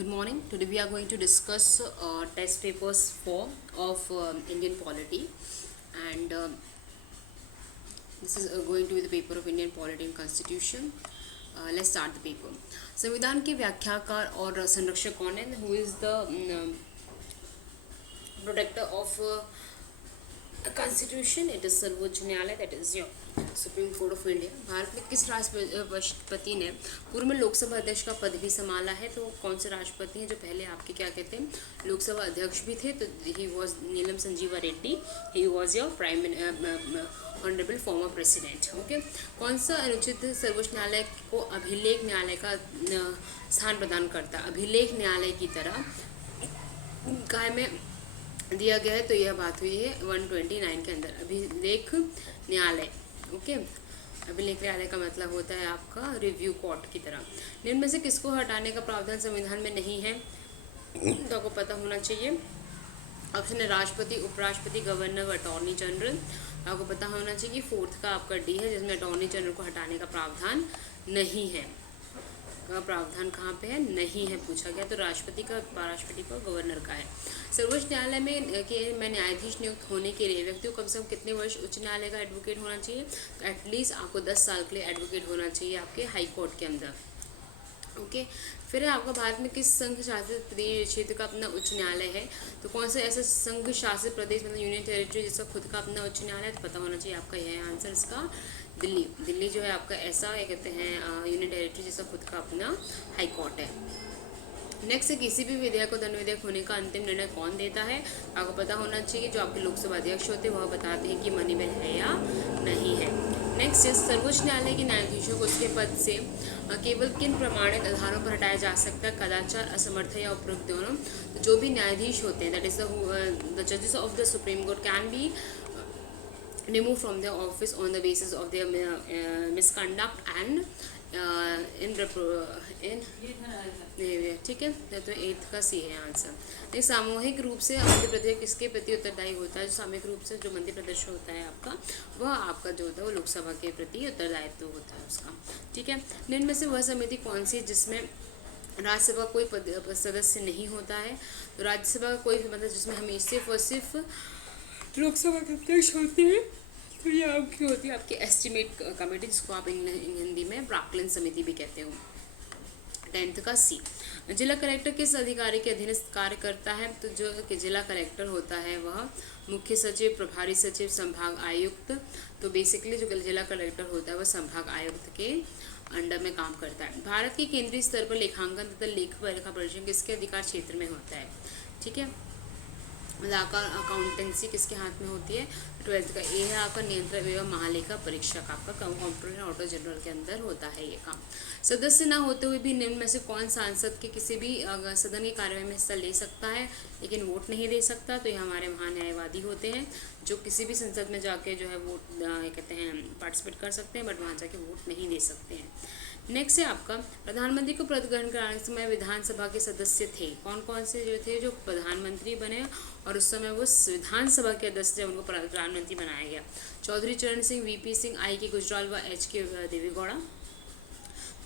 Good morning. Today we are going to discuss test papers 4 of Indian polity, and this is going to be the paper of Indian polity and constitution. Let's start the paper. संविधान के व्याख्याकार और संरक्षक कौन है? Who is the protector of constitution? It is सर्वोच्च न्यायालय, that is your supreme court of India. Bharat में किस राष्ट्रपति ने पूर्व में लोकसभा अध्यक्ष का पद भी संभाला है? तो कौन से राष्ट्रपति हैं जो पहले आपके क्या कहते हैं लोकसभा अध्यक्ष भी थे? तो he was Neelam Sanjiva Reddy. He was your prime honourable former president. Okay. कौन सा अनुच्छेद सर्वोच्च न्यायालय को अभिलेख न्यायालय का स्थान प्रदान करता है? अभिलेख न्यायालय की तरह काय में दिया गया है. तो यह बात हुई है 129 के अंदर. अभिलेख न्यायालय. ओके. अभिलेख न्यायालय का मतलब होता है आपका रिव्यू कोर्ट की तरह. निम्न में से किसको हटाने का प्रावधान संविधान में नहीं है? तो आपको पता होना चाहिए. ऑप्शन है राष्ट्रपति, उपराष्ट्रपति, गवर्नर, अटॉर्नी जनरल. आपको पता होना चाहिए कि फोर्थ का आपका डी है जिसमें अटॉर्नी जनरल को हटाने का प्रावधान नहीं है. का प्रावधान कहाँ पे है? नहीं है पूछा गया. तो राष्ट्रपति का, उपराष्ट्रपति का, गवर्नर का है. सर्वोच्च न्यायालय में न्यायाधीश नियुक्त होने के लिए व्यक्ति को कम से कम कितने वर्ष उच्च न्यायालय का एडवोकेट होना चाहिए? तो एटलीस्ट आपको 10 साल के लिए एडवोकेट होना चाहिए आपके हाई कोर्ट के अंदर. ओके. फिर आपका भारत में किस संघ शासित प्रदेश क्षेत्र का अपना उच्च न्यायालय है? तो कौन सा ऐसा संघ शासित प्रदेश मतलब यूनियन टेरिटरी जिसका खुद का अपना उच्च न्यायालय? तो पता होना चाहिए आपका यह है आंसर इसका दिल्ली. दिल्ली जो है आपका ऐसा क्या कहते हैं यूनियन टेरिटरी जिसका खुद का अपना हाई कोर्ट है. नेक्स्ट, किसी भी विधेयक को धन विधेयक होने का अंतिम निर्णय कौन देता है? आपको पता होना चाहिए जो आपके लोकसभा अध्यक्ष होते हैं वह बताते हैं कि मनी बिल है या नहीं है. नेक्स्ट, सर्वोच्च न्यायालय के न्यायाधीशों को उसके पद से केवल किन प्रमाणित आधारों पर हटाया जा सकता है? कदाचार, असमर्थ या उपरोक्त दोनों. तो जो भी न्यायाधीश होते हैं दैट इज द जजेस of the supreme court can be removed from their office on the basis of their misconduct and in ठीक है. तो 8th का सी है आंसर. एक सामूहिक रूप से मध्य प्रदेश किसके प्रति उत्तरदायी होता है? जो सामूहिक रूप से जो मध्य प्रदेश होता है आपका वह आपका जो होता है वो लोकसभा के प्रति उत्तरदायित्व होता है उसका. ठीक है. निम्न में से वह समिति कौन सी जिसमें राज्यसभा कोई सदस्य नहीं होता है? तो राज्यसभा का कोई मतलब जिसमें हमें सिर्फ और सिर्फ लोकसभा के अध्यक्ष होते हैं. तो ये आपकी होती है आपकी एस्टिमेट कमेटी जिसको आप हिंदी में प्राक्कलन समिति भी कहते हो. 10th का सी. जिला कलेक्टर किस अधिकारी के अधीन कार्य करता है? तो जो कि जिला कलेक्टर होता है वह मुख्य सचिव, प्रभारी सचिव, संभाग आयुक्त. तो बेसिकली जो जिला कलेक्टर होता है वह संभाग आयुक्त के अंडर में काम करता है. भारत के केंद्रीय स्तर पर लेखांकन तथा लेखा परीक्षण किसके अधिकार क्षेत्र में होता है? ठीक है. अकाउंटेंसी किसके हाथ में होती है? 12th का ए है आपका नियंत्रक एवं महालेखा परीक्षक आपका कंप्यूटर ऑटो जनरल के अंदर होता है ये काम. सदस्य ना होते हुए भी निम्न में से कौन सांसद के किसी भी सदन की कार्यवाही में हिस्सा ले सकता है लेकिन वोट नहीं दे सकता? तो ये हमारे महान्यायवादी होते हैं जो किसी भी संसद में जाके जो है वोट कहते हैं पार्टिसिपेट कर सकते हैं बट वहाँ जाके वोट नहीं दे सकते हैं. नेक्स्ट है आपका प्रधानमंत्री को पद ग्रहण कराने के समय विधानसभा के सदस्य थे. कौन कौन से जो थे जो प्रधानमंत्री बने और उस समय वो विधानसभा के सदस्य उनको प्रधानमंत्री बनाया गया? चौधरी चरण सिंह, वीपी सिंह, आई के गुजराल व एच के देवेगौड़ा.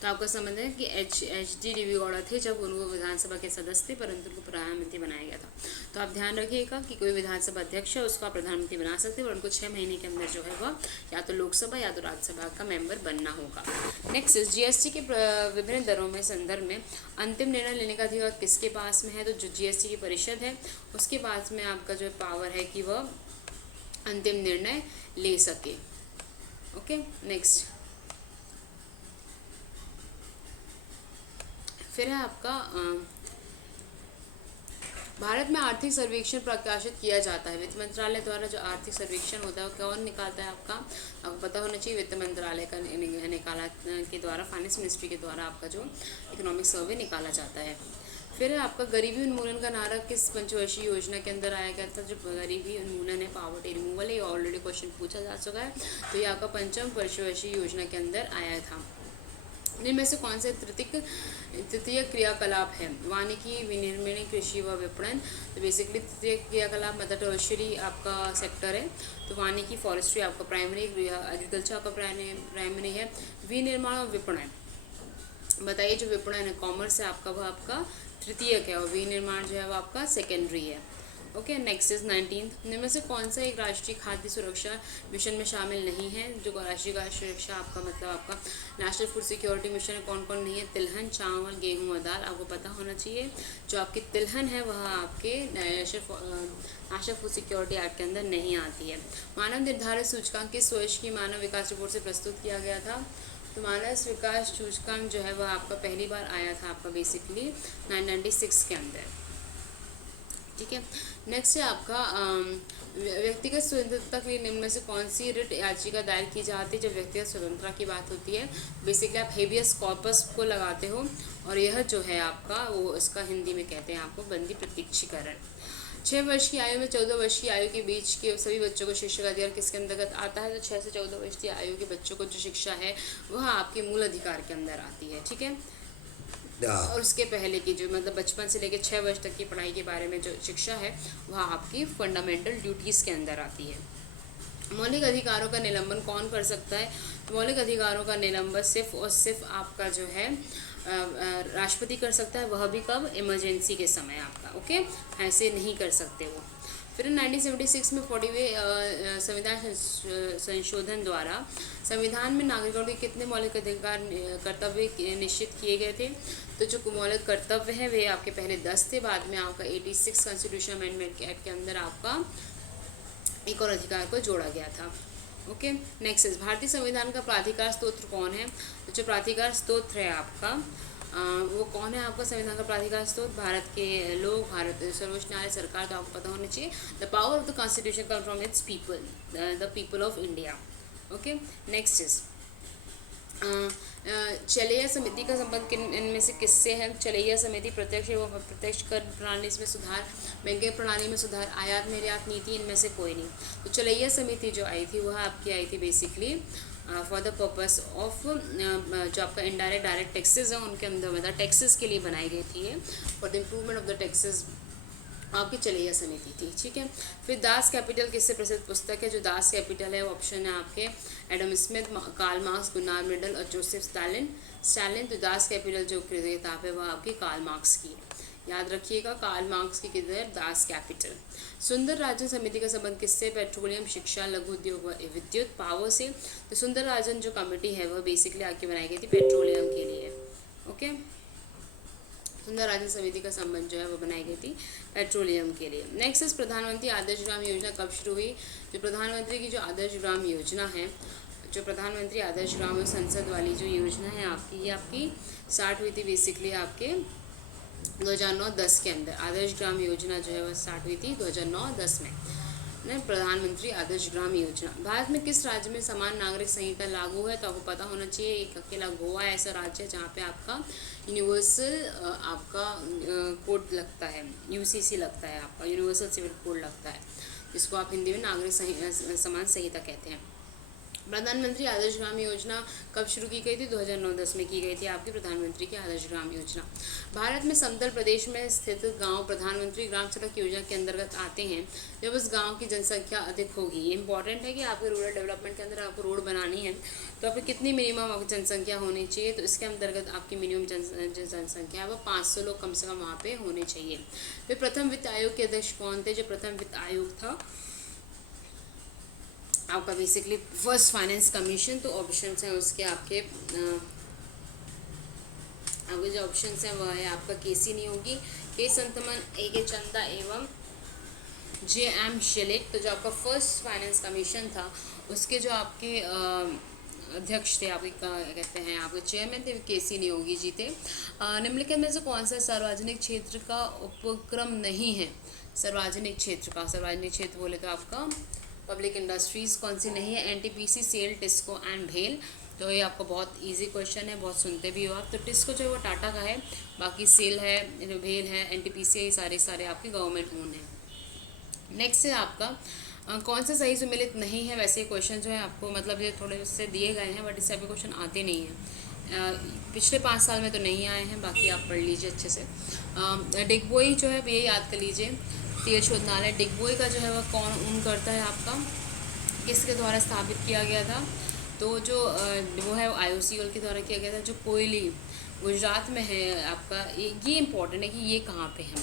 तो आपका समझ है कि एच डी देवेगौड़ा थे जब उनको विधानसभा के सदस्य थे परंतु उनको प्रधानमंत्री बनाया गया था. तो आप ध्यान रखिएगा कि कोई विधानसभा अध्यक्ष है उसका प्रधानमंत्री बना सकते हैं और उनको 6 महीने के अंदर जो है वह या तो लोकसभा या तो राज्यसभा का मेंबर बनना होगा. नेक्स्ट, जीएसटी के विभिन्न दरों में संदर्भ में अंतिम निर्णय लेने का अधिकार किसके पास में है? तो जो जीएसटी की परिषद है उसके पास में आपका जो पावर है कि वह अंतिम निर्णय ले सके. ओके. नेक्स्ट, फिर है आपका भारत में आर्थिक सर्वेक्षण प्रकाशित किया जाता है. वित्त मंत्रालय द्वारा जो आर्थिक सर्वेक्षण होता है वो कौन निकालता है? आपको पता होना चाहिए वित्त मंत्रालय का निकाला के द्वारा, फाइनेंस मिनिस्ट्री के द्वारा आपका जो इकोनॉमिक सर्वे निकाला जाता है. फिर है आपका गरीबी उन्मूलन का नारा किस पंचवर्षीय योजना के अंदर आया गया था? जो गरीबी उन्मूलन है, पॉवर्टी रिमूवल है, ये ऑलरेडी क्वेश्चन पूछा जा चुका है. तो ये आपका पंचम पंचवर्षीय योजना के अंदर आया था. इनमें से कौन से तृतीय क्रियाकलाप है? वानिकी, विनिर्माण, कृषि व विपणन. तो बेसिकली तृतीय क्रियाकलाप मतलब टर्शियरी आपका सेक्टर है. तो वानिकी फॉरेस्ट्री आपका प्राइमरी, एग्रीकल्चर आपका प्राइमरी है. विनिर्माण और विपणन बताइए जो विपणन है, कॉमर्स है आपका, वह आपका तृतीयक है और विनिर्माण जो है वो आपका सेकेंडरी है। ओके, नेक्स्ट इज 19th, इनमें से कौन सा एक राष्ट्रीय खाद्य सुरक्षा मिशन में शामिल नहीं है? जो राष्ट्रीय खाद्य सुरक्षा आपका मतलब आपका नेशनल फूड सिक्योरिटी मिशन है, कौन कौन नहीं है? तिलहन, चावल, गेहूं और दाल, आपको पता होना चाहिए। जो आपकी तिलहन है वह आपके नेशनल फूड सिक्योरिटी एक्ट के अंदर नहीं आती है। मानव निर्धारित सूचकांक किस वर्ष की मानव विकास रिपोर्ट से प्रस्तुत किया गया था? तो मानव विकास सूचकांक जो है वह आपका पहली बार आया था आपका बेसिकली 996 के अंदर। ठीक है, नेक्स्ट है आपका व्यक्तिगत स्वतंत्रता के लिए निम्न में से कौन सी रिट याचिका दायर की जाती है? जब व्यक्तिगत स्वतंत्रता की बात होती है बेसिकली आप हेबियस कॉर्पस को लगाते हो, और यह जो है आपका वो इसका हिंदी में कहते हैं आपको बंदी प्रत्यक्षीकरण। 6 वर्ष की आयु में 14 वर्ष की आयु के बीच के सभी बच्चों को शिक्षा का अधिकार किसके अंतर्गत आता है? तो 6 से 14 वर्ष की आयु के बच्चों को जो शिक्षा है वह आपके मूल अधिकार के अंदर आती है। ठीक है, और उसके पहले की जो मतलब बचपन से लेकर 6 वर्ष तक की पढ़ाई के बारे में जो शिक्षा है वह आपकी फंडामेंटल ड्यूटीज़ के अंदर आती है। मौलिक अधिकारों का निलंबन कौन कर सकता है? मौलिक अधिकारों का निलंबन सिर्फ और सिर्फ आपका जो है राष्ट्रपति कर सकता है, वह भी कब? इमरजेंसी के समय आपका। ओके, ऐसे नहीं कर सकते वो। फिर 1976 में 40वें संविधान संशोधन द्वारा संविधान में नागरिकों के कितने मौलिक अधिकार कर्तव्य निश्चित किए गए थे? तो जो मौलिक कर्तव्य है वे आपके पहले 10 थे, बाद में आपका 86 कॉन्स्टिट्यूशन अमेंडमेंट एक्ट के अंदर आपका एक और अधिकार को जोड़ा गया था। ओके, नेक्स्ट इज भारतीय संविधान का प्राधिकार स्तोत्र कौन है? तो जो प्राधिकार स्तोत्र है आपका वो कौन है? आपका संविधान का प्राधिकार स्त्रोत भारत के लोग, भारत सर्वोच्च न्यायालय सरकार, तो आपको पता होना चाहिए। The power of the constitution come from its people, the people of India. Okay, next is चलैया समिति का संबंध इनमें से किससे है? चलैया समिति प्रत्यक्ष एवं अप्रत्यक्ष कर प्रणाली में सुधार, बैंकिंग प्रणाली में सुधार, आयात निर्यात नीति, इनमें से कोई नहीं। तो चलैया समिति जो आई थी वह आपकी आई थी basically for the purpose of जो आपका इनडायरेक्ट डायरेक्ट टैक्सेस हैं उनके अंदर मतलब टैक्सेस के लिए बनाई गई थी, for the improvement of the taxes आपकी चलैया समिति थी। ठीक है, फिर दास कैपिटल किससे प्रसिद्ध पुस्तक है? जो दास कैपिटल है वो ऑप्शन है आपके Adam Smith, Karl Marx, Gunnar Myrdal और जोसेफ स्टालिन। तो दास कैपिटल जो किताब है वह आपकी कार्ल मार्क्स की है, याद रखिएगा, कार्ल मार्क्स की किताब दास कैपिटल। सुंदर राजन समिति का संबंध किससे? पेट्रोलियम, शिक्षा, लघु उद्योग व विद्युत पावर से। तो सुंदर राजन जो कमेटी है वह बेसिकली आके बनाई गई थी पेट्रोलियम के लिए। ओके, सुंदर राजन समिति का संबंध जो है वो बनाई गई थी पेट्रोलियम के लिए। नेक्स्ट इज प्रधानमंत्री आदर्श ग्राम योजना कब शुरू हुई? जो प्रधानमंत्री की जो आदर्श ग्राम योजना है, जो प्रधानमंत्री आदर्श ग्राम संसद वाली जो योजना है आपकी, ये आपकी स्टार्ट हुई थी बेसिकली आपके 2009-10 के अंदर। आदर्श ग्राम योजना जो है वह स्टार्ट हुई थी 2009-10 में। प्रधानमंत्री आदर्श ग्राम योजना। भारत में किस राज्य में समान नागरिक संहिता लागू है? तो आपको पता होना चाहिए, एक अकेला गोवा ऐसा राज्य है जहाँ पे आपका यूनिवर्सल आपका कोड लगता है, यूसीसी लगता है, आपका यूनिवर्सल सिविल कोड लगता है, जिसको आप हिंदी में नागरिक समान संहिता कहते हैं। प्रधानमंत्री आदर्श ग्राम योजना कब शुरू की गई थी? 2009-10 में की गई थी आपकी प्रधानमंत्री की आदर्श ग्राम योजना। भारत में समतल प्रदेश में स्थित गांव प्रधानमंत्री ग्राम सड़क योजना के अंतर्गत आते हैं जब उस गांव की जनसंख्या अधिक होगी। ये इंपॉर्टेंट है कि आपके रूरल डेवलपमेंट के अंदर आपको रोड बनानी है तो आपकी कितनी मिनिमम जनसंख्या होनी चाहिए? तो इसके अंतर्गत आपकी मिनिमम जनसंख्या है वो 500 लोग कम से कम वहाँ पे होने चाहिए। फिर प्रथम वित्त आयोग के अध्यक्ष कौन थे? जो प्रथम वित्त आयोग था आपका बेसिकली फर्स्ट फाइनेंस कमीशन। तो ऑप्शंस हैं उसके आपके जो ऑप्शंस हैं वह है आपका केसी नियोगी, के संतमन, ए के चंदा एवं जे एम शिलिक। तो जो आपका फर्स्ट फाइनेंस कमीशन था उसके जो आपके अध्यक्ष थे, आपके कहते हैं आपके चेयरमैन थे केसी नियोगी जी थे। निम्नलिखित में से कौन सा सार्वजनिक क्षेत्र का उपक्रम नहीं है? सार्वजनिक क्षेत्र बोले तो आपका पब्लिक इंडस्ट्रीज़ कौन सी नहीं है? एनटीपीसी, सेल, टिस्को एंड भेल। तो ये आपका बहुत इजी क्वेश्चन है, बहुत सुनते भी हो आप। तो टिस्को जो है वो टाटा का है, बाकी सेल है, भेल है, एनटीपीसी है, ये सारे आपके गवर्नमेंट ओन है। नेक्स्ट है आपका कौन सा सही सुमेलित नहीं है? वैसे क्वेश्चन जो है आपको मतलब ये थोड़े से दिए गए हैं बट इस टाइप के क्वेश्चन आते नहीं हैं। पिछले 5 साल में तो नहीं आए हैं, बाकी आप पढ़ लीजिए अच्छे से। डिगबोई जो है ये याद कर लीजिए, तेल शोधनालय डिगबोई का जो है वह कौन ओन करता है आपका, किसके द्वारा स्थापित किया गया था? तो जो वो है आईओसीएल के द्वारा किया गया था। जो कोयली गुजरात में है आपका। ये इंपॉर्टेंट है कि ये कहाँ पे है,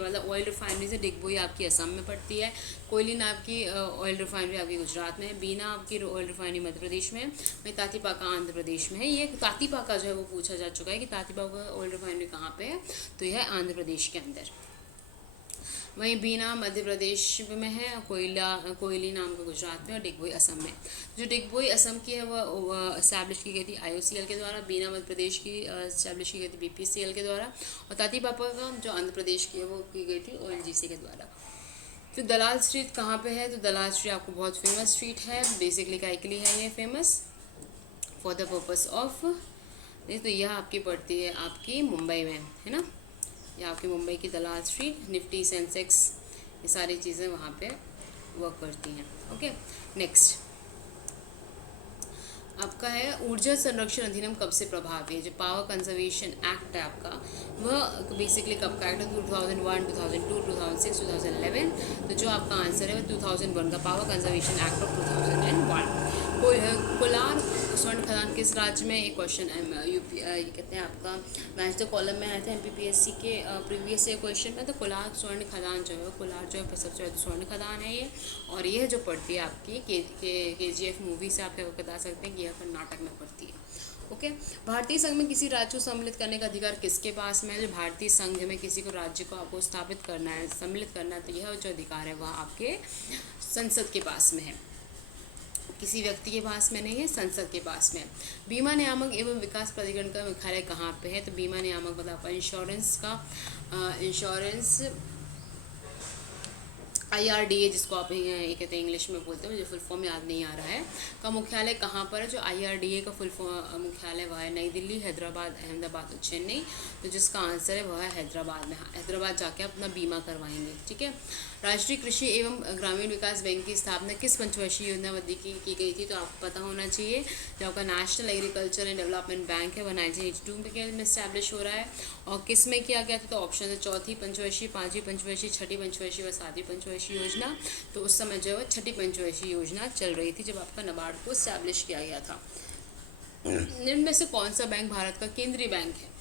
मतलब ऑयल रिफाइनरी से डिगबोई आपकी असम में पड़ती है, कोयलिन आपकी ऑयल रिफाइनरी आपकी गुजरात में है, बीना आपकी ऑयल रिफाइनरी मध्य प्रदेश में है, वहीं तातीपाका आंध्र प्रदेश में है। ये तातीपाका जो है वो पूछा जा चुका है कि तातीपाका ऑयल रिफाइनरी कहाँ पे है, तो यह है आंध्र प्रदेश के अंदर। वहीं बीना मध्य प्रदेश में है, कोयली नाम का गुजरात में, और डिगबोई असम में। जो डिगबोई असम की है वह इस्टेब्लिश की गई थी IOCL के द्वारा, बीना मध्य प्रदेश की इस्टेब्लिश की गई थी BPCL के द्वारा, और तातीपाका का जो आंध्र प्रदेश की है वो की गई थी ONGC के द्वारा। तो दलाल स्ट्रीट कहाँ पे है, तो दलाल स्ट्रीट आपको बहुत फेमस स्ट्रीट है, बेसिकली काय के लिए है ये famous, for the purpose of, तो यह आपकी पड़ती है आपकी मुंबई में, है ना, ये आपकी मुंबई की दलाल स्ट्रीट, निफ्टी सेंसेक्स ये सारी चीज़ें वहाँ पे वर्क करती हैं। ओके, नेक्स्ट आपका है ऊर्जा संरक्षण अधिनियम कब से प्रभावी है। जो पावर कंजर्वेशन एक्ट है आपका, वह बेसिकली कब का एक्ट है, 2001, 2002, 2006, 2011। तो जो आपका आंसर है वो 2001 का power conservation act of 2001। Kolar स्वर्ण खदान किस राज्य में, एक क्वेश्चन यूपी ये कहते हैं आपका मैच द कॉलम में आया था MPPSC के प्रीवियस ईयर क्वेश्चन में। तो कोलार स्वर्ण खदान जो है, कोलार जो है सबसे बड़ा स्वर्ण खदान है ये, और यह जो पड़ती है आपकी KGF मूवी से आप क्या बता सकते हैं कि यह कर्नाटक में पड़ती है। ओके, भारतीय संघ में किसी राज्य को सम्मिलित करने का अधिकार किसके पास में है। जो भारतीय संघ में किसी को राज्य को आपको स्थापित करना है, सम्मिलित करना है, तो यह जो अधिकार है वह आपके संसद के पास में है, किसी व्यक्ति के पास में नहीं है, संसद के पास में। बीमा नियामक एवं विकास प्राधिकरण का मुख्यालय कहाँ पे है, तो बीमा नियामक मतलब इंश्योरेंस का इंश्योरेंस IRDA जिसको आप ये कहते हैं इंग्लिश में बोलते हैं, मुझे फुल फॉर्म याद नहीं आ रहा है, का मुख्यालय कहाँ पर है। जो IRDA का फुल फॉर्म मुख्यालय वह है नई दिल्ली, हैदराबाद, अहमदाबाद और चेन्नई। तो जिसका आंसर है वह है हैदराबाद में, हैदराबाद जाके आप अपना बीमा करवाएंगे। ठीक है, राष्ट्रीय कृषि एवं ग्रामीण विकास बैंक की स्थापना किस पंचवर्षीय योजनावधि की गई थी, तो आपको पता होना चाहिए। जो आपका national agriculture and development bank है वह 1982 में स्टैब्लिश हो रहा है, और किस में किया गया था, तो ऑप्शन है चौथी पंचवर्षीय, पाँचवीं पंचवर्षीय, छठी पंचवर्षीय व सातवीं पंचवर्षीय योजना। तो उस समय जो है छठी पंचवर्षीय योजना चल रही थी जब आपका नाबार्ड को स्टैब्लिश किया गया था। निम्न में से कौन सा बैंक भारत का केंद्रीय बैंक है।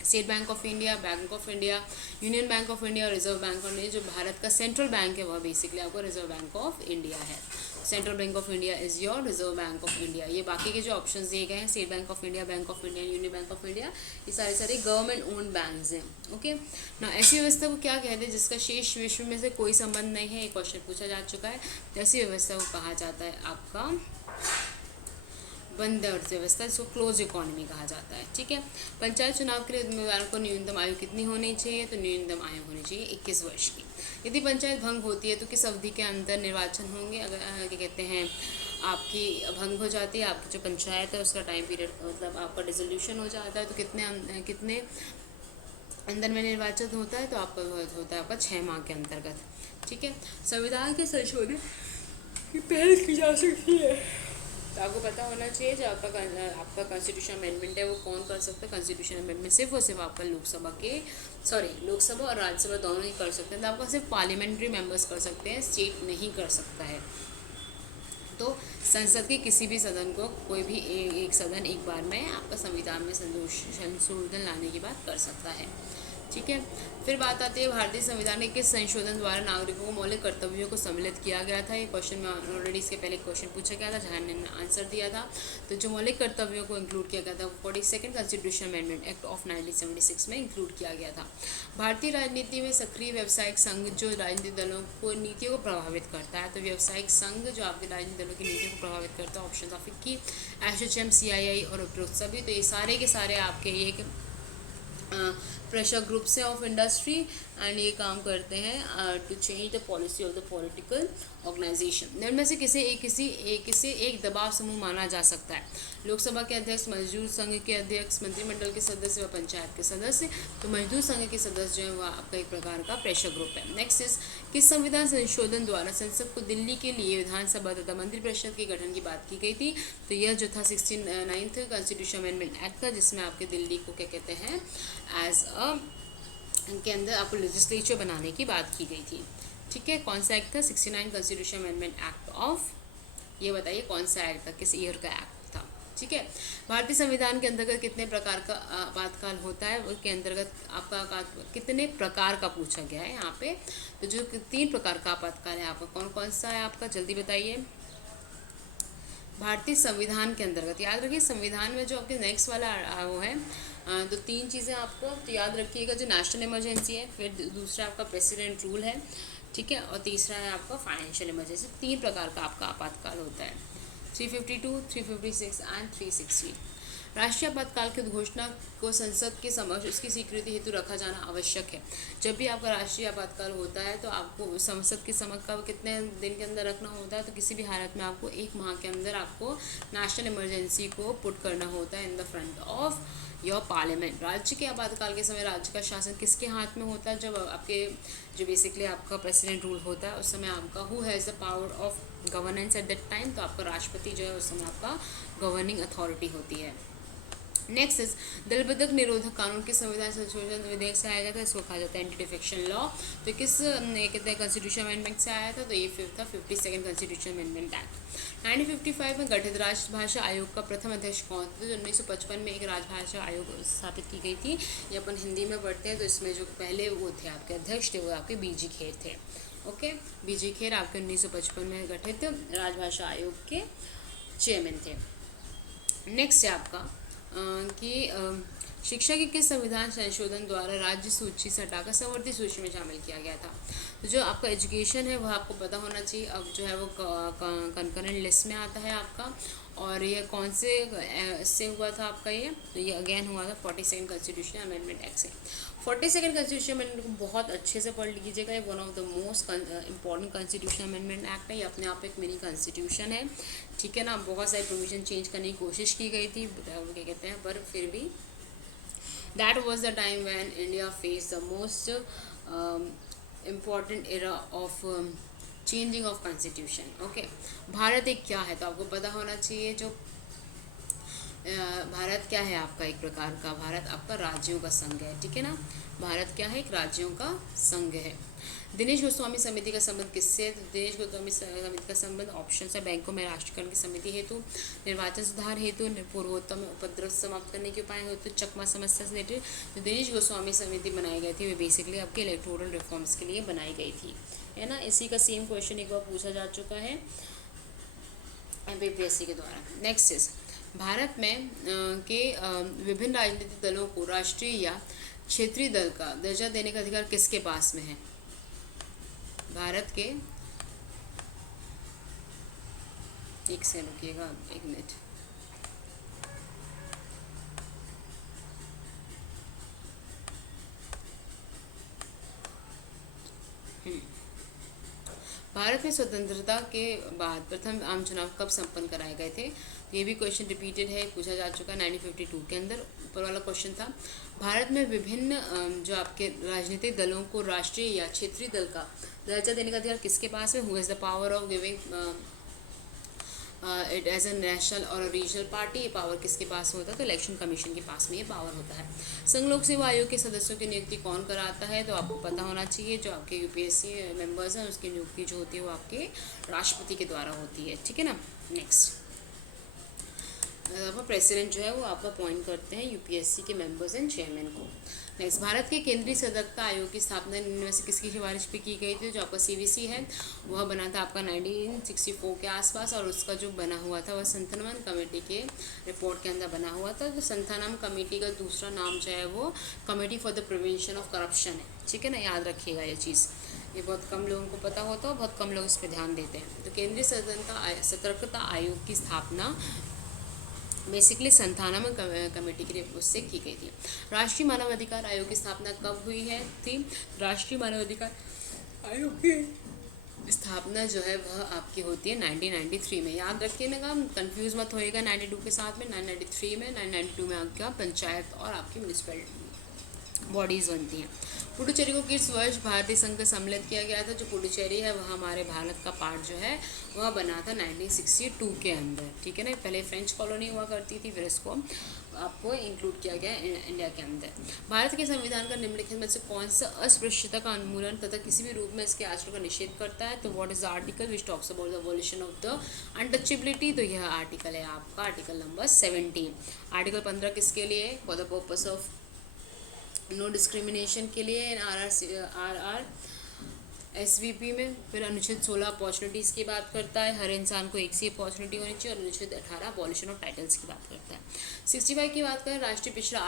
State bank of India, bank of India, union bank of India और रिजर्व बैंक ऑफ इंडिया। जो भारत का सेंट्रल बैंक है वह बेसिकली आपको रिजर्व बैंक ऑफ इंडिया है। Central bank of India is your reserve bank of India. ये बाकी के जो ऑप्शंस दिए गए हैं, state bank of India, bank of India, union bank of India, ये सारे गवर्नमेंट ओन्ड बैंक्स हैं। ओके ना, ऐसी व्यवस्था को क्या कहते हैं जिसका शेष विश्व में से कोई संबंध नहीं है, ये क्वेश्चन पूछा जा चुका है। ऐसी व्यवस्था को कहा जाता है आपका बंद अर्थव्यवस्था, जिसको क्लोज इकोनॉमी कहा जाता है। ठीक है, पंचायत चुनाव के लिए उम्मीदवारों को न्यूनतम आयु कितनी होनी चाहिए, तो न्यूनतम आयु होनी चाहिए 21 वर्ष की। यदि पंचायत भंग होती है तो किस अवधि के अंदर निर्वाचन होंगे। अगर क्या कहते हैं आपकी भंग हो जाती है, आपकी जो पंचायत है उसका टाइम पीरियड मतलब आपका डिसोल्यूशन हो जाता है, तो कितने अंदर में निर्वाचन होता है, तो आपका होता है आपका 6 माह के अंतर्गत। ठीक है, संविधान के संशोधन की पहल की जा सकती है, तो आपको पता होना चाहिए जो आपका कॉन्स्टिट्यूशन अमेंडमेंट है वो कौन कर सकता है। कॉन्स्टिट्यूशन अमेंडमेंट सिर्फ और सिर्फ आपका लोकसभा और राज्यसभा दोनों ही कर सकते हैं। तो आपका सिर्फ पार्लियामेंट्री मेंबर्स कर सकते हैं, स्टेट नहीं कर सकता है। तो संसद के किसी भी सदन को कोई भी एक सदन एक बार में आपका संविधान में संशोधन लाने की बात कर सकता है। ठीक है, फिर बात आती है भारतीय संविधान के किस संशोधन द्वारा नागरिकों को मौलिक कर्तव्यों को सम्मिलित किया गया था। ये क्वेश्चन में ऑलरेडी इसके पहले क्वेश्चन पूछा गया था जहाँ ने आंसर दिया था। तो जो मौलिक कर्तव्यों को इंक्लूड किया गया था 42nd constitution amendment act of 1976 में इंक्लूड किया गया था। भारतीय राजनीति में सक्रिय व्यावसायिक संघ जो राजनीतिक दलों को नीतियों को प्रभावित करता है, तो व्यावसायिक संघ जो आपके राजनीतिक दलों की नीतियों को प्रभावित करता है, ऑप्शन ऑफ की एसोचैम, CII और उपरोक्त सभी। तो ये सारे के सारे आपके एक प्रेशर ग्रुप से ऑफ इंडस्ट्री एंड ये काम करते हैं to change the policy of the political organisation. इनमें से किसे एक दबाव समूह माना जा सकता है। लोकसभा के अध्यक्ष, मजदूर संघ के अध्यक्ष, मंत्रिमंडल के सदस्य व पंचायत के सदस्य। तो मजदूर संघ के सदस्य जो है वह आपका एक प्रकार का प्रेशर ग्रुप है। नेक्स्ट इज किस संविधान संशोधन द्वारा संसद को दिल्ली के लिए विधानसभा तथा मंत्रिपरिषद के गठन की बात की गई थी। तो यह जो था 69th कॉन्स्टिट्यूशन अमेंडमेंट एक्ट था, जिसमें आपके दिल्ली को क्या कहते हैं एज इनके अंदर आपको लेजिस्लेचर बनाने की बात की गई थी। ठीक है, कौन सा एक्ट था, 69 कॉन्स्टिट्यूशन अमेंडमेंट एक्ट ऑफ, ये बताइए कौन सा एक्ट था, किस ईयर का एक्ट था। ठीक है। भारतीय संविधान के अंतर्गत कितने प्रकार का आपातकाल होता है, उसके अंतर्गत आपका कितने प्रकार का पूछा गया है यहाँ पे। तो जो 3 प्रकार का आपातकाल है आपका कौन कौन सा है आपका, जल्दी बताइए। भारतीय संविधान के अंतर्गत याद रखिए, संविधान में जो आपके नेक्स्ट वाला वो है तो 3 चीज़ें आपको तो याद रखिएगा, जो नेशनल इमरजेंसी है, फिर दूसरा आपका प्रेसिडेंट रूल है, ठीक है, और तीसरा है आपका फाइनेंशियल इमरजेंसी। 3 प्रकार का आपका आपातकाल होता है, 352, 356 एंड 360। राष्ट्रीय आपातकाल की घोषणा को संसद के समक्ष उसकी स्वीकृति हेतु रखा जाना आवश्यक है। जब भी आपका राष्ट्रीय आपातकाल होता है तो आपको संसद के समक्ष का कितने दिन के अंदर रखना होता है, तो किसी भी हालत में आपको 1 माह के अंदर आपको नेशनल इमरजेंसी को पुट करना होता है in the front of your parliament. राज्य के आपातकाल के समय राज्य का शासन किसके हाथ में होता है, जब आपके जो बेसिकली आपका प्रेसिडेंट रूल होता है उस समय आपका who has the power of governance at that time, तो आपका राष्ट्रपति जो है उस समय आपका गवर्निंग अथॉरिटी होती है। नेक्स्ट इज दलबद्धक निरोधक कानून के संविधान संशोधन विधेयक से आया था, इसको कहा जाता है एंटी डिफेक्शन लॉ। तो किस कहते हैं कॉन्स्टिट्यूशन अमेंडमेंट से आया था, तो ये था 52nd कॉन्स्टिट्यूशन अमेंडमेंट एक्ट। 1955 में गठित राजभाषा आयोग का प्रथम अध्यक्ष कौन था, तो 1955 में एक राजभाषा आयोग स्थापित की गई थी। ये अपन हिंदी में पढ़ते हैं, तो इसमें जो पहले वो थे आपके अध्यक्ष थे वो आपके बीजी खेर थे। ओके, बीजी खेर आपके 1955 में गठित राजभाषा आयोग के चेयरमैन थे। नेक्स्ट है आपका कि शिक्षा के किस संविधान संशोधन द्वारा राज्य सूची से हटाकर संवर्धित सूची में शामिल किया गया था। तो जो आपका एजुकेशन है वह आपको पता होना चाहिए, अब जो है वो कंकरेंट लिस्ट में आता है आपका। और ये कौन से इससे हुआ था आपका ये, तो ये अगेन हुआ था 42nd कॉन्स्टिट्यूशन अमेंडमेंट एक्ट से। 42nd कॉन्स्टिट्यूशन अमेंडमेंट को बहुत अच्छे से पढ़ लीजिएगा, ये one of the most important constitution amendment act है, ये अपने आप एक मिनी कॉन्स्टिट्यूशन है, ठीक है ना। बहुत सारी प्रोविजन चेंज करने की कोशिश की गई थी, क्या कहते हैं, पर फिर भी that was the time when India face the most important era of changing of constitution. Okay, Bharat एक क्या है, तो आपको पता होना चाहिए जो भारत क्या है आपका, एक प्रकार का भारत आपका राज्यों का संघ है, ठीक है ना। भारत क्या है, एक राज्यों का संघ है। दिनेश गोस्वामी समिति का संबंध किससे है, तो दिनेश गोस्वामी समिति का संबंध ऑप्शन है बैंकों में राष्ट्रीयकरण की समिति हेतु, निर्वाचन सुधार हेतु, पूर्वोत्तर में उपद्रव समाप्त करने के उपाय हेतु, चकमा समस्या से रिलेटेड जो दिनेश गोस्वामी समिति बनाई गई थी वो बेसिकली आपके इलेक्टोरल रिफॉर्म्स के लिए बनाई गई थी, है ना। इसी का सेम क्वेश्चन एक बार पूछा जा चुका है MPPSC के द्वारा। नेक्स्ट इज भारत में के विभिन्न राजनीतिक दलों को राष्ट्रीय या क्षेत्रीय दल का दर्जा देने का अधिकार किसके पास में है। भारत के, एक से रुकिएगा, 1 मिनट। भारत में स्वतंत्रता के बाद प्रथम आम चुनाव कब संपन्न कराए गए थे, ये भी क्वेश्चन रिपीटेड है, पूछा जा चुका है 1952 के अंदर। ऊपर वाला क्वेश्चन था भारत में विभिन्न जो आपके राजनीतिक दलों को राष्ट्रीय या क्षेत्रीय दल का दर्जा देने का अधिकार किसके पास है, who has the power of giving it as a national और रीजनल पार्टी, ये पावर किसके पास होता है, तो इलेक्शन कमीशन के पास में ये पावर होता है। संघ लोक सेवा आयोग के सदस्यों की नियुक्ति कौन कराता है, तो आपको पता होना चाहिए जो आपके UPSC मेंबर्स हैं उसकी नियुक्ति जो होती है वो आपके राष्ट्रपति के द्वारा होती है, ठीक है ना। नेक्स्ट आपका प्रेसिडेंट जो है वो आपका अपॉइंट करते हैं UPSC के मेंबर्स एंड चेयरमैन को। नेक्स्ट भारत के केंद्रीय सतर्कता आयोग की स्थापना इनमें से किसकी सिफारिश पे की गई थी, जो आपका CVC है वह बना था आपका 1964 के आसपास, और उसका जो बना हुआ था वह संथानम कमेटी के रिपोर्ट के अंदर बना हुआ था। तो संथानम कमेटी का दूसरा नाम जो है वो committee for the prevention of corruption है, ठीक है ना, याद रखिएगा ये चीज़, ये बहुत कम लोगों को पता होता है, बहुत कम लोग इस पर ध्यान देते हैं। तो केंद्रीय सतर्कता आयोग की स्थापना बेसिकली संथानम कमेटी के लिए उससे की गई थी। राष्ट्रीय मानवाधिकार आयोग की स्थापना कब हुई है थी, राष्ट्रीय मानवाधिकार आयोग की स्थापना जो है वह आपकी होती है 1993 में। याद रखिएगा, कंफ्यूज मत होइएगा 92 के साथ में, 1993 में, 1992 में आपका पंचायत और आपकी म्यूनिसिपल बॉडीज़ बनती हैं। पुडुचेरी को किस वर्ष भारतीय संघ का सम्मिलित किया गया था? जो पुडुचेरी है वह हमारे भारत का पार्ट जो है वह बना था 1962 के अंदर, ठीक है ना। पहले फ्रेंच कॉलोनी हुआ करती थी, फिर इसको आपको इंक्लूड किया गया इंडिया के अंदर। भारत के संविधान का निम्नलिखित में से कौन सा अस्पृश्यता का उन्मूलन तथा किसी भी रूप में इसके आचरण का निषेध करता है? तो what is the article which talks about the abolition of the untouchability? तो यह आर्टिकल है आपका आर्टिकल नंबर 17। आर्टिकल 15 किसके लिए? For the purpose of no discrimination के लिए आर एसवीपी में। फिर अनुच्छेद 16 अपॉर्चुनिटीज़ की बात करता है, हर इंसान को एक सी अपॉर्चुनिटी होनी चाहिए। और अनुच्छेद 18 अबॉलिशन ऑफ टाइटल्स की बात करता है। 65 की बात करें, राष्ट्रीय पिछड़ा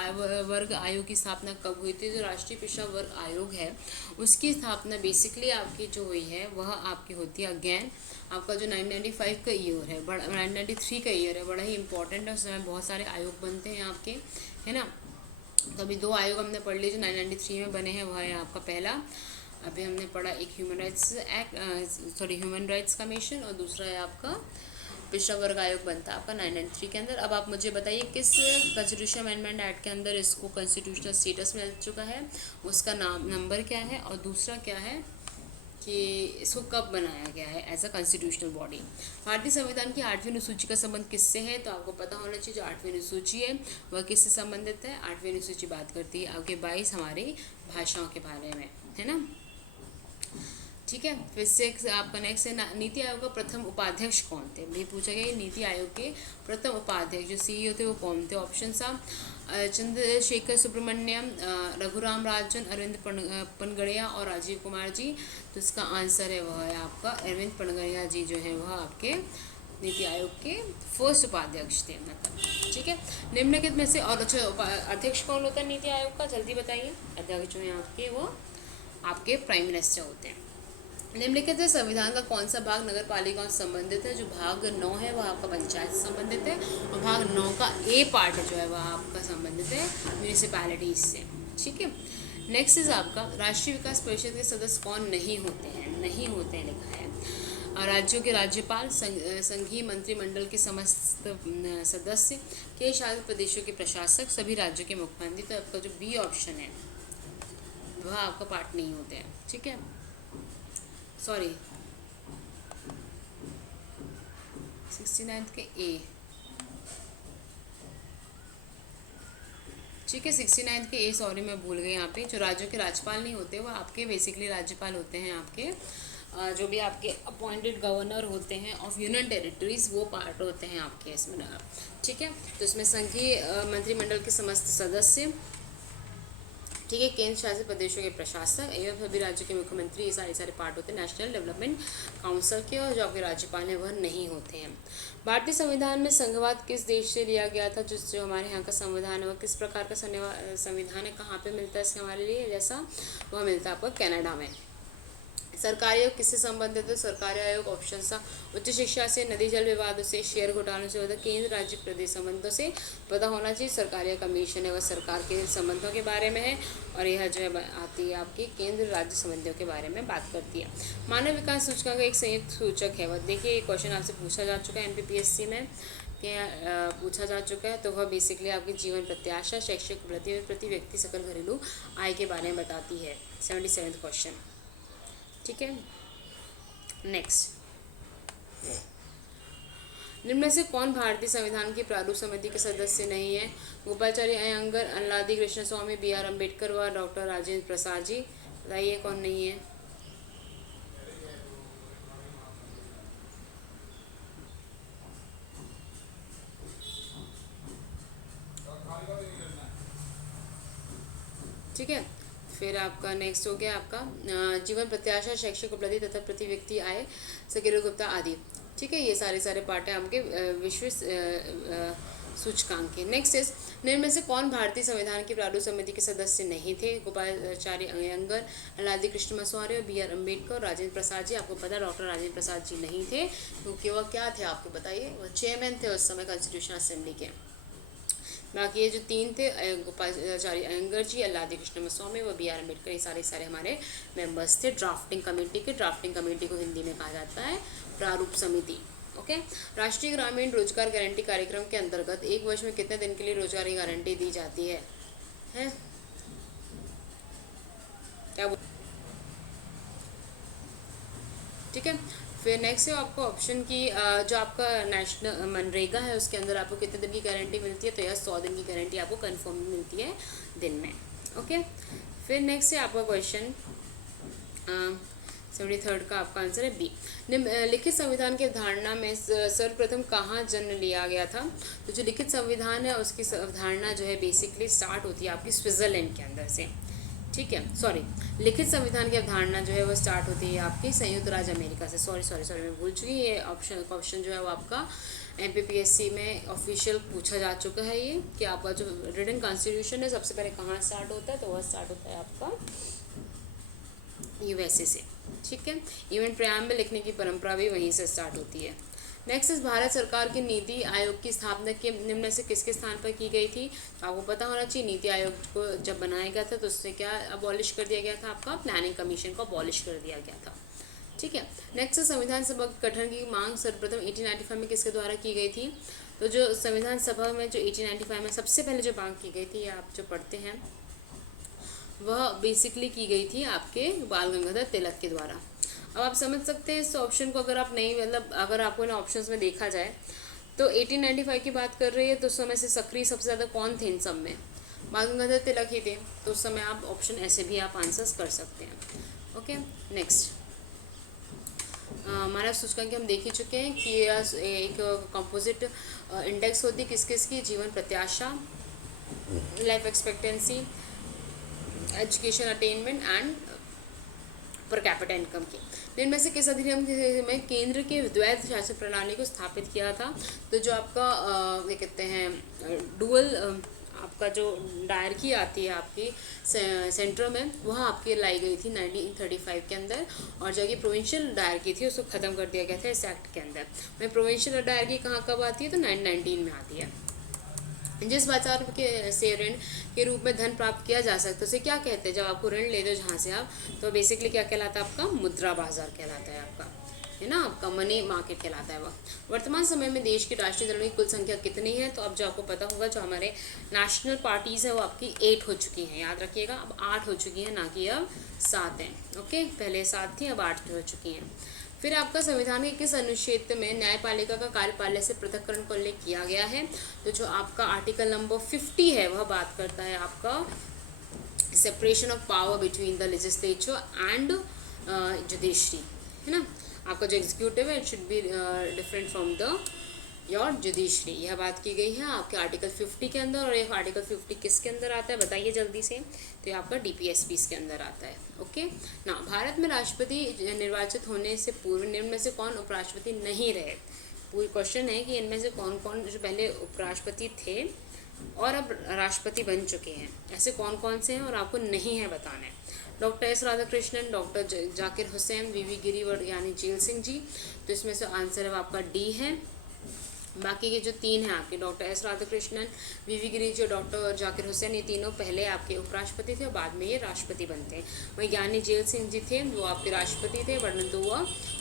वर्ग आयोग की स्थापना कब हुई थी? जो राष्ट्रीय पिछड़ा वर्ग आयोग है उसकी स्थापना बेसिकली आपकी जो हुई है वह आपकी होती है अगेन आपका जो 1995 का ईयर है, 1993 का ईयर है, बड़ा ही इंपॉर्टेंट है। उस समय बहुत सारे आयोग बनते हैं आपके, है ना। तो अभी 2 आयोग हमने पढ़ लिए जो 1993 में बने हैं, वह है आपका पहला अभी हमने पढ़ा एक ह्यूमन राइट्स कमीशन, और दूसरा है आपका पिछड़ा वर्ग आयोग बनता है आपका 1993 के अंदर। अब आप मुझे बताइए किस कॉन्स्टिट्यूशन अमेंडमेंट एक्ट के अंदर इसको कॉन्स्टिट्यूशनल स्टेटस मिल चुका है, उसका नंबर क्या है, और दूसरा क्या है कि इसको कब बनाया गया है एज अ कॉन्स्टिट्यूशनल बॉडी। भारतीय संविधान की 8वीं अनुसूची का संबंध किससे है? तो आपको पता होना चाहिए जो 8वीं अनुसूची है वह किससे संबंधित है। 8वीं अनुसूची बात करती है आपके 22 हमारी भाषाओं के बारे में, है ना, ठीक है। फिर से आपका नेक्स्ट है नीति आयोग का प्रथम उपाध्यक्ष कौन थे? भी पूछा गया नीति आयोग के प्रथम उपाध्यक्ष जो सीईओ थे वो कौन थे? ऑप्शन सा चंद्रशेखर सुब्रमण्यम, रघुराम राजन, अरविंद पनगड़िया और राजीव कुमार जी। तो इसका आंसर है वह है आपका अरविंद पनगड़िया जी जो है वह आपके नीति आयोग के फर्स्ट उपाध्यक्ष थे, मतलब, ठीक है। निम्नलिखित में से और अच्छा अध्यक्ष कौन होता है नीति आयोग का? जल्दी बताइए। अध्यक्ष जो है आपके वो आपके प्राइम मिनिस्टर होते हैं। निम्नलिखित से संविधान का कौन सा भाग नगर पालिकाओं से संबंधित है? जो भाग 9 है वह आपका पंचायत से संबंधित है, और भाग 9 का ए पार्ट जो है वह आपका संबंधित है म्यूनिसिपैलिटीज से, ठीक है। नेक्स्ट इज आपका राष्ट्रीय विकास परिषद के सदस्य कौन नहीं होते हैं? नहीं होते हैं लिखा है। राज्यों के राज्यपाल, संघीय मंत्रिमंडल के समस्त सदस्य, केंद्र शासित प्रदेशों के प्रशासक, सभी राज्यों के मुख्यमंत्री। तो आपका जो बी ऑप्शन है वह आपका पार्ट नहीं होते हैं, ठीक है। सॉरी 69 के ए, ठीक है, 69 के ए, सॉरी मैं भूल गई यहाँ पे। जो राज्यों के राज्यपाल नहीं होते वो आपके बेसिकली राज्यपाल होते हैं आपके जो भी आपके अपॉइंटेड गवर्नर होते हैं ऑफ यूनियन टेरिटरीज वो पार्ट होते हैं आपके इसमें, ठीक है। तो इसमें संघीय मंत्रिमंडल के समस्त सदस्य, ठीक है, केंद्र शासित प्रदेशों के प्रशासक एवं सभी राज्यों के मुख्यमंत्री, ये सारे पार्ट होते हैं नेशनल डेवलपमेंट काउंसिल के, और जो आपके राज्यपाल हैं वह नहीं होते हैं। भारतीय संविधान में संघवाद किस देश से लिया गया था? जो हमारे यहाँ का संविधान है वह किस प्रकार का संविधान है, कहाँ पे मिलता है इसके हमारे लिए जैसा, वह मिलता है आपको कनाडा में। सरकारी आयोग किससे संबंधित है? सरकारी आयोग ऑप्शन सा उच्च शिक्षा से, नदी जल विवादों से, शेयर घोटालों से, होता केंद्र राज्य प्रदेश संबंधों से। पता होना चाहिए सरकारी कमीशन है वह सरकार के संबंधों के बारे में है, और यह जो है आती है आपकी केंद्र राज्य संबंधों के बारे में बात करती है। मानव विकास सूचकांक का एक संयुक्त सूचक है वह, देखिए ये क्वेश्चन आपसे पूछा जा चुका है एनपीपीएससी में, पूछा जा चुका है। तो वह बेसिकली आपकी जीवन प्रत्याशा, शैक्षिक प्रति व्यक्ति सकल घरेलू आय के बारे में बताती है। 77वां क्वेश्चन, ठीक है। नेक्स्ट, निम्न में से कौन भारतीय संविधान की प्रारूप समिति के सदस्य नहीं है? गोपालचारी अयंगर, अन्नादी कृष्ण स्वामी, बी आर अम्बेडकर व डॉक्टर राजेंद्र प्रसाद जी। बताइए कौन नहीं है? ठीक है। फिर आपका नेक्स्ट हो गया आपका जीवन प्रत्याशा, शैक्षिक उपलब्धि तथा प्रति व्यक्ति आय, सकीर गुप्ता आदि, ठीक है। ये सारे पार्ट हैं आपके विश्व सूचकांक के। नेक्स्ट इज निम्न में से कौन भारतीय संविधान की प्रारूप समिति के सदस्य नहीं थे? गोपालचारी अयंगर, अन्नादी कृष्ण मसवारी, बी आर अम्बेडकर और राजेंद्र प्रसाद जी। आपको पता डॉक्टर राजेंद्र प्रसाद जी नहीं थे क्योंकि वह क्या थे आपको बताइए, वह चेयरमैन थे उस समय कॉन्स्टिट्यूशन असेंबली के। बाकी ये जो 3 थे गोपालचारी अयंगर जी, अन्नादी कृष्ण स्वामी व बी आर अम्बेडकर, ये सारे हमारे मेंबर्स थे ड्राफ्टिंग कमेटी के। ड्राफ्टिंग कमेटी को हिंदी में कहा जाता है प्रारूप समिति, ओके। राष्ट्रीय ग्रामीण रोजगार गारंटी कार्यक्रम के अंतर्गत एक वर्ष में कितने दिन के लिए रोजगार की गारंटी दी जाती है? ठीक है। फिर नेक्स्ट है आपको ऑप्शन की जो आपका नेशनल मनरेगा है उसके अंदर आपको कितने दिन की गारंटी मिलती है, तो यह 100 दिन की गारंटी आपको कन्फर्म मिलती है दिन में। ओके। फिर नेक्स्ट है आपका क्वेश्चन 73 का आपका आंसर है बी। लिखित संविधान की अवधारणा में सर्वप्रथम कहाँ जन्म लिया गया था, तो जो लिखित संविधान है उसकी अवधारणा जो है बेसिकली स्टार्ट होती है आपकी स्विट्ज़रलैंड के अंदर से, ठीक है। सॉरी, लिखित संविधान की अवधारणा जो है वो स्टार्ट होती है आपकी संयुक्त राज्य अमेरिका से। सॉरी मैं भूल चुकी, ये ऑप्शन क्वेश्चन जो है वो आपका MPPSC में ऑफिशियल पूछा जा चुका है ये, कि आपका जो रिटन कॉन्स्टिट्यूशन है सबसे पहले कहाँ स्टार्ट होता है, तो वह स्टार्ट होता है आपका USA से, ठीक है। इवन प्रेम्बल लिखने की परंपरा भी वहीं से स्टार्ट होती है। नेक्स्ट इस भारत सरकार की नीति आयोग की स्थापना के निम्न में से किसके स्थान पर की गई थी, तो आपको पता होना चाहिए नीति आयोग को जब बनाया गया था तो उससे क्या अबॉलिश कर दिया गया था, आपका प्लानिंग कमीशन को अबॉलिश कर दिया गया था, ठीक है। नेक्स्ट संविधान सभा गठन की मांग सर्वप्रथम 1895 में किसके द्वारा की गई थी, तो जो संविधान सभा में जो 1895 में सबसे पहले जो मांग की गई थी, आप जो पढ़ते हैं वह बेसिकली की गई थी आपके बाल गंगाधर तिलक के द्वारा। अब आप समझ सकते हैं इस ऑप्शन को, अगर आप नहीं मतलब अगर आपको इन ऑप्शंस में देखा जाए तो 1895 की बात कर रही है, तो उस समय से सक्रिय सबसे ज़्यादा कौन थे इन सब में, बाल गंगाधर तिलक ही थे, तो उस समय आप ऑप्शन ऐसे भी आप आंसर्स कर सकते हैं। ओके। नेक्स्ट हमारा सूचकांक हम देख ही चुके हैं कि एक कंपोजिट इंडेक्स होती है किस किस की, जीवन प्रत्याशा, life expectancy, education attainment and per capita income की। इनमें से किस अधिनियम में केंद्र के द्वैध शासन प्रणाली को स्थापित किया था, तो जो आपका ये कहते हैं डुअल आपका जो डायरकी आती है आपकी सेंटर में, वह आपकी लाई गई थी 1935 के अंदर, और जो कि प्रोविंशियल डायरकी थी उसको ख़त्म कर दिया गया था इस एक्ट के अंदर। वही प्रोविंशियल डायरकी कहाँ कब आती है, तो 1919 में आती है। जिस बाजार के से ऋण के रूप में धन प्राप्त किया जा सकता है उसे क्या कहते हैं, जब आपको ऋण ले दो जहाँ से आप, तो बेसिकली क्या कहलाता है आपका मुद्रा बाजार कहलाता है आपका, है ना, आपका मनी मार्केट कहलाता है वह। वर्तमान समय में देश की राष्ट्रीय दलों की कुल संख्या कितनी है, तो अब जो आपको पता होगा जो हमारे नेशनल पार्टीज़ है वो आपकी 8 हो चुकी हैं, याद रखिएगा, अब 8 हो चुकी हैं, ना कि अब 7 हैं। ओके, पहले 7 थी, अब 8 हो चुकी हैं। फिर आपका संविधान के किस अनुच्छेद में न्यायपालिका का कार्यपालय से पृथक्करण को उल्लेख किया गया है, तो जो आपका आर्टिकल नंबर 50 है वह बात करता है आपका separation of power between the legislature and judiciary, है ना, आपका जो एग्जीक्यूटिव है it should be different from the your judiciary, यह बात की गई है आपके आर्टिकल 50 के अंदर। और ये आर्टिकल 50 किसके अंदर आता है बताइए जल्दी से, तो ये आपका DPSP के अंदर आता है। ओके ना, भारत में राष्ट्रपति निर्वाचित होने से पूर्व निम्न में से कौन उपराष्ट्रपति नहीं रहे, पूरी क्वेश्चन है कि इनमें से कौन कौन जो पहले उपराष्ट्रपति थे और अब राष्ट्रपति बन चुके हैं, ऐसे कौन कौन से हैं और आपको नहीं है बताना है। Doctor S Radhakrishnan, doctor Zakir Hussain, VV गिरी यानी जेल सिंह जी, तो इसमें से आंसर है आपका D है। बाकी के जो 3 हैं आपके डॉक्टर S राधाकृष्णन, VV गिरी और डॉक्टर जाकिर हुसैन, ये तीनों पहले आपके उपराष्ट्रपति थे और बाद में ये राष्ट्रपति बनते हैं। वहीं ज्ञानी जेल सिंह जी थे वो आपके राष्ट्रपति थे, परंतु वह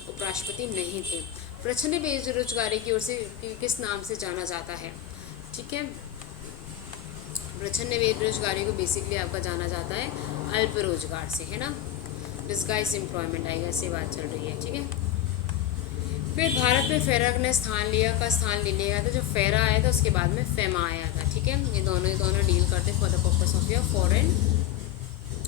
उपराष्ट्रपति नहीं थे। प्रचंड बेरोजगारी की ओर से किस नाम से जाना जाता है, ठीक है, प्रचंड बेरोजगारी को बेसिकली आपका जाना जाता है अल्प रोजगार से, है ना, डिस्गाइज एम्प्लॉयमेंट आएगा, ऐसी बात चल रही है, ठीक है। फिर भारत में फेरा ने स्थान लिया ले लिया था, जो फेरा आया था उसके बाद में फेमा आया था, ठीक है। ये दोनों डील करते for the purpose of your foreign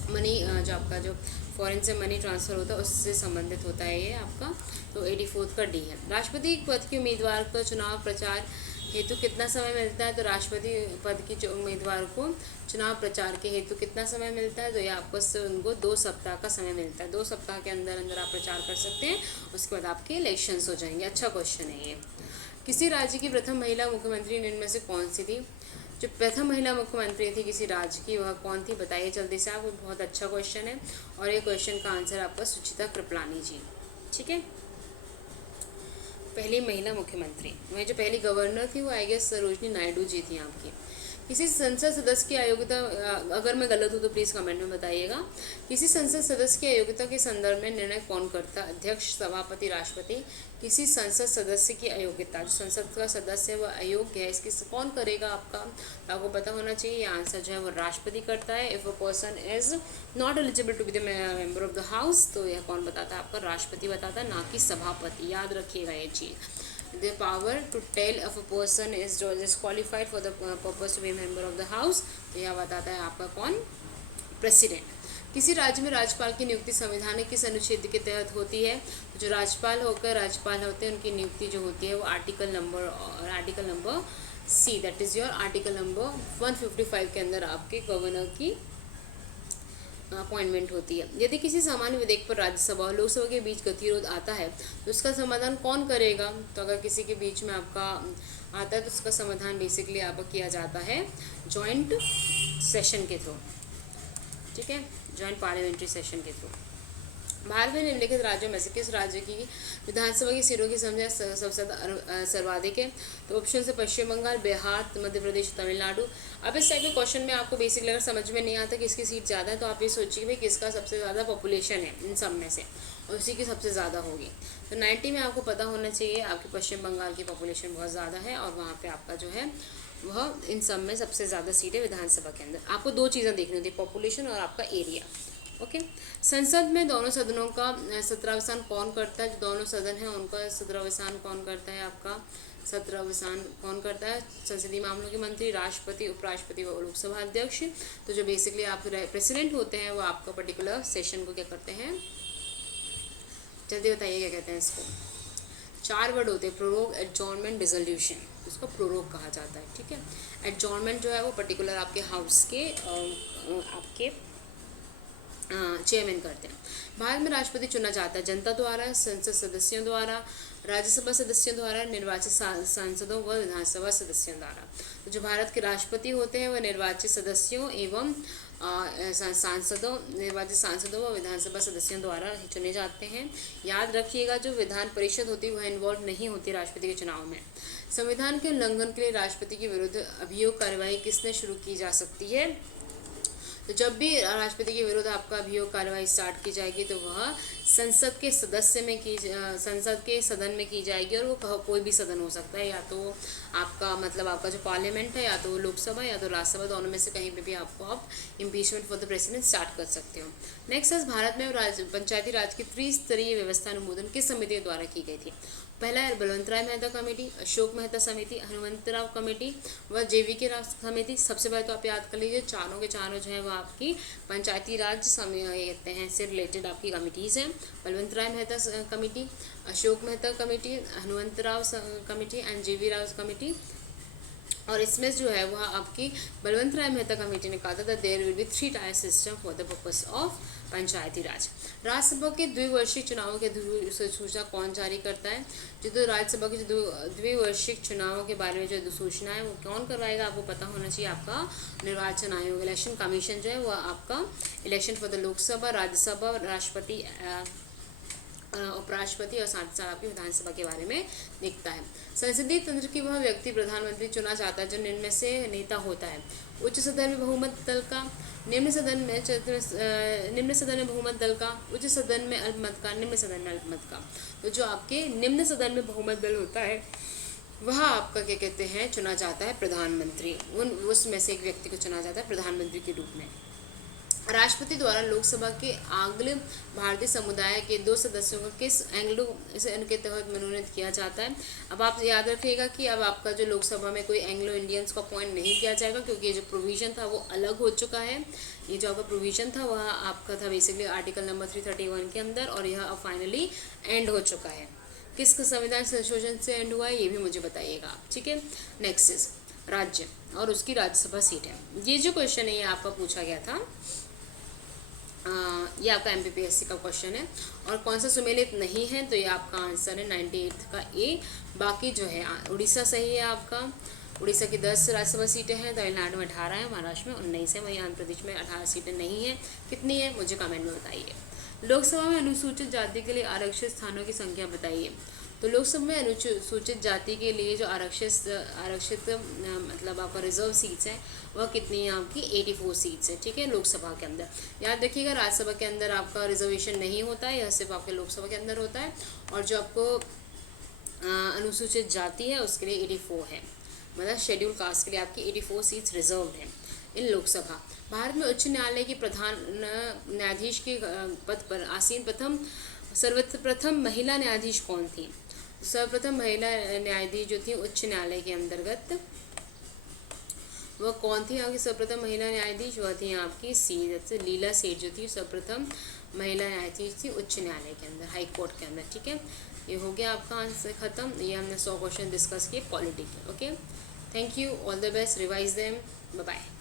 money, जो आपका जो फॉरेन से मनी ट्रांसफ़र होता है उससे संबंधित होता है ये आपका, तो 84 का D है। राष्ट्रपति पद के उम्मीदवार को चुनाव प्रचार हेतु कितना समय मिलता है, तो राष्ट्रपति पद की जो उम्मीदवार को चुनाव प्रचार के हेतु कितना समय मिलता है, तो ये आपको उनको 2 सप्ताह का समय मिलता है। 2 सप्ताह के अंदर अंदर आप प्रचार कर सकते हैं, उसके बाद आपके इलेक्शंस हो जाएंगे। अच्छा क्वेश्चन है ये। किसी राज्य की प्रथम महिला मुख्यमंत्री इनमें से कौन सी थी, जो प्रथम महिला मुख्यमंत्री थी किसी राज्य की वह कौन थी बताइए जल्दी से आप, बहुत अच्छा क्वेश्चन है और ये क्वेश्चन का आंसर आपका सुचिता कृपलानी जी, ठीक है, पहली महिला मुख्यमंत्री। वहीं जो पहली गवर्नर थी वो आई गेस सरोजनी नायडू जी थी आपकी। किसी संसद सदस्य की अयोग्यता, अगर मैं गलत हूँ तो प्लीज़ कमेंट में बताइएगा। किसी संसद सदस्य की अयोग्यता के संदर्भ में निर्णय कौन करता है? अध्यक्ष, सभापति, राष्ट्रपति। किसी संसद सदस्य की अयोग्यता, जो संसद का सदस्य है वह अयोग्य है, इसकी कौन करेगा? आपको पता होना चाहिए। ये आंसर जो है वो राष्ट्रपति करता है। If a person is not eligible to be the member of the house, तो यह कौन बताता है? आपका राष्ट्रपति बताता है, ना कि सभापति। याद रखिएगा ये चीज़। The power to tell if a person is disqualified for the purpose to be a member of the house, तो यह बताता है आपका कौन? प्रेसिडेंट। किसी राज्य में राज्यपाल की नियुक्ति संवैधानिक किस अनुच्छेद के तहत होती है? जो राज्यपाल होते हैं उनकी नियुक्ति जो होती है वो article number C, that is your article number 155 के अंदर आपके गवर्नर की अपॉइंटमेंट होती है। यदि किसी सामान्य विधेयक पर राज्यसभा और लोकसभा के बीच गतिरोध आता है तो उसका समाधान कौन करेगा? तो अगर किसी के बीच में आपका आता है तो उसका समाधान बेसिकली आपका किया जाता है जॉइंट सेशन के थ्रू, ठीक है, जॉइंट पार्लियामेंट्री सेशन के थ्रू। भारत में निम्नलिखित राज्यों में से किस राज्य की विधानसभा की सीटों की संख्या सबसे सर्वाधिक है? तो ऑप्शन से पश्चिम बंगाल, बिहार, मध्य प्रदेश, तमिलनाडु। अब इस टाइप के क्वेश्चन में आपको बेसिकली अगर समझ में नहीं आता कि इसकी सीट ज़्यादा है तो आप ये सोचिए भाई किसका सबसे ज़्यादा पॉपुलेशन है इन सब में से, और उसी की सबसे ज़्यादा होगी। तो 90 में आपको पता होना चाहिए आपकी पश्चिम बंगाल की पॉपुलेशन बहुत ज़्यादा है और वहाँ पर आपका जो है वह इन सब में सबसे ज़्यादा सीटें विधानसभा के अंदर। आपको दो चीज़ें देखनी होती है, पॉपुलेशन और आपका एरिया। ओके। संसद में दोनों सदनों का सत्रावसान कौन करता है? जो दोनों सदन है उनका सत्रावसान कौन करता है? आपका सत्रावसान कौन करता है? संसदीय मामलों के मंत्री, राष्ट्रपति, उपराष्ट्रपति व लोकसभा अध्यक्ष। तो जो बेसिकली आप प्रेसिडेंट होते हैं वो आपका पर्टिकुलर सेशन को क्या करते हैं? जल्दी बताइए क्या कहते हैं इसको? 4 वर्ड होते हैं, प्रोरोग, एडजॉर्नमेंट, डिसोल्यूशन। उसको प्रोरोग कहा जाता है, ठीक है। एडजॉर्नमेंट जो है वो पर्टिकुलर आपके हाउस के आपके चेयरमैन करते हैं। भारत में राष्ट्रपति चुना जाता है जनता द्वारा, संसद सदस्यों द्वारा, राज्यसभा सदस्यों द्वारा, निर्वाचित सांसदों व विधानसभा सदस्यों द्वारा। तो जो भारत के राष्ट्रपति होते हैं वह निर्वाचित सदस्यों एवं निर्वाचित सांसदों व विधानसभा सदस्यों द्वारा चुने जाते हैं। याद रखिएगा जो विधान परिषद होती है वह इन्वॉल्व नहीं होती राष्ट्रपति के चुनाव में। संविधान के उल्लंघन के लिए राष्ट्रपति के विरुद्ध अभियोग कार्रवाई किसने शुरू की जा सकती है? तो जब भी राष्ट्रपति के विरुद्ध आपका अभियोग कार्रवाई स्टार्ट की जाएगी तो वह संसद के संसद के सदन में की जाएगी, और वो कोई भी सदन हो सकता है, या तो आपका जो पार्लियामेंट है, या तो लोकसभा या तो राज्यसभा, दोनों में से कहीं पे भी आप impeachment for the president start कर सकते हो। नेक्स्ट, भारत में पंचायती राज की त्रिस्तरीय व्यवस्था अनुमोदन किस समिति द्वारा की गई थी? पहला है बलवंतराय मेहता कमेटी, अशोक मेहता समिति, हनुमंतराव कमेटी व जेवीके राव समिति। सबसे पहले तो आप याद कर लीजिए चारों के चारों जो है वो आपकी पंचायती राज कहते हैं से रिलेटेड आपकी कमिटीज़ हैं। Balwantrai Mehta committee, Ashok Mehta committee, Hanumantharao committee and JV Rao committee. और इसमें जो है वह आपकी बलवंतराय मेहता कमेटी ने कहा था there will be 3 tier system for the purpose of पंचायती राज। राज्यसभा के द्विवार्षिक चुनावों की अधिसूचना कौन जारी करता है? जो राज्यसभा के जो द्विवार्षिक चुनावों के बारे में जो अधिसूचना है वो कौन करवाएगा? आपको पता होना चाहिए आपका निर्वाचन आयोग, इलेक्शन कमीशन जो है वह आपका election for the Lok Sabha, Rajya Sabha, राष्ट्रपति, उपराष्ट्रपति और साथ साथ आपकी विधानसभा के बारे में देखता है। संसदीय तंत्र की वह व्यक्ति प्रधानमंत्री चुना जाता है जो निम्न में से नेता होता है? उच्च सदन में बहुमत दल का, निम्न सदन में बहुमत दल का, उच्च सदन में अल्पमत का, निम्न सदन में अल्पमत का। तो जो आपके निम्न सदन में बहुमत दल होता है वह आपका क्या कहते हैं चुना जाता है प्रधानमंत्री। उसमें से एक व्यक्ति को चुना जाता है प्रधानमंत्री के रूप में। राष्ट्रपति द्वारा लोकसभा के आंग्ल भारतीय समुदाय के 2 सदस्यों को किस एंग्लो के तहत मनोनीत किया जाता है? अब आप याद रखिएगा कि अब आपका जो लोकसभा में कोई एंग्लो इंडियंस को अपॉइंट नहीं किया जाएगा, क्योंकि ये जो प्रोविज़न था वो अलग हो चुका है। ये जो आपका प्रोविज़न था वह आपका था बेसिकली आर्टिकल नंबर 331 के अंदर, और यह अब फाइनली एंड हो चुका है। किस संविधान संशोधन से एंड हुआ है ये भी मुझे बताइएगा आप, ठीक है। नेक्स्ट इज राज्य और उसकी राज्यसभा सीट है। ये जो क्वेश्चन है ये आपका पूछा गया था, ये आपका MPPSC का क्वेश्चन है। और कौन सा सुमेलित नहीं है? तो ये आपका आंसर है 98 का ए। बाकी जो है उड़ीसा सही है आपका। उड़ीसा की 10 राज्यसभा सीटें हैं, तमिलनाडु में 18 है, महाराष्ट्र में 19 है, वहीं आंध्र प्रदेश में 18 सीटें नहीं हैं। कितनी है मुझे कमेंट में बताइए। लोकसभा में अनुसूचित जाति के लिए आरक्षित स्थानों की संख्या बताइए। तो लोकसभा में अनुसूचित जाति के लिए जो आरक्षित मतलब आपका रिजर्व सीट्स हैं वह कितनी है आपकी 84 सीट्स है, ठीक है, लोकसभा के अंदर। याद रखिएगा राज्यसभा के अंदर आपका रिजर्वेशन नहीं होता है, यह सिर्फ आपके लोकसभा के अंदर होता है। और जो आपको अनुसूचित जाति है उसके लिए 84 है, मतलब शेड्यूल कास्ट के लिए आपकी 84 सीट्स रिजर्व हैं इन लोकसभा। भारत में उच्च न्यायालय की प्रधान न्यायाधीश के पद पर आसीन सर्वप्रथम महिला न्यायाधीश कौन थी? सर्वप्रथम महिला न्यायाधीश जो थी उच्च न्यायालय के अंतर्गत वह कौन थी? आपकी सर्वप्रथम महिला न्यायाधीश वह थी आपकी लीला सेठ जो थी सर्वप्रथम महिला न्यायाधीश थी उच्च न्यायालय के अंदर, हाई कोर्ट के अंदर, ठीक है। ये हो गया आपका आंसर खत्म। ये हमने 100 क्वेश्चन डिस्कस किए पॉलिटी के। Okay, thank you, all the best, revise them, bye bye.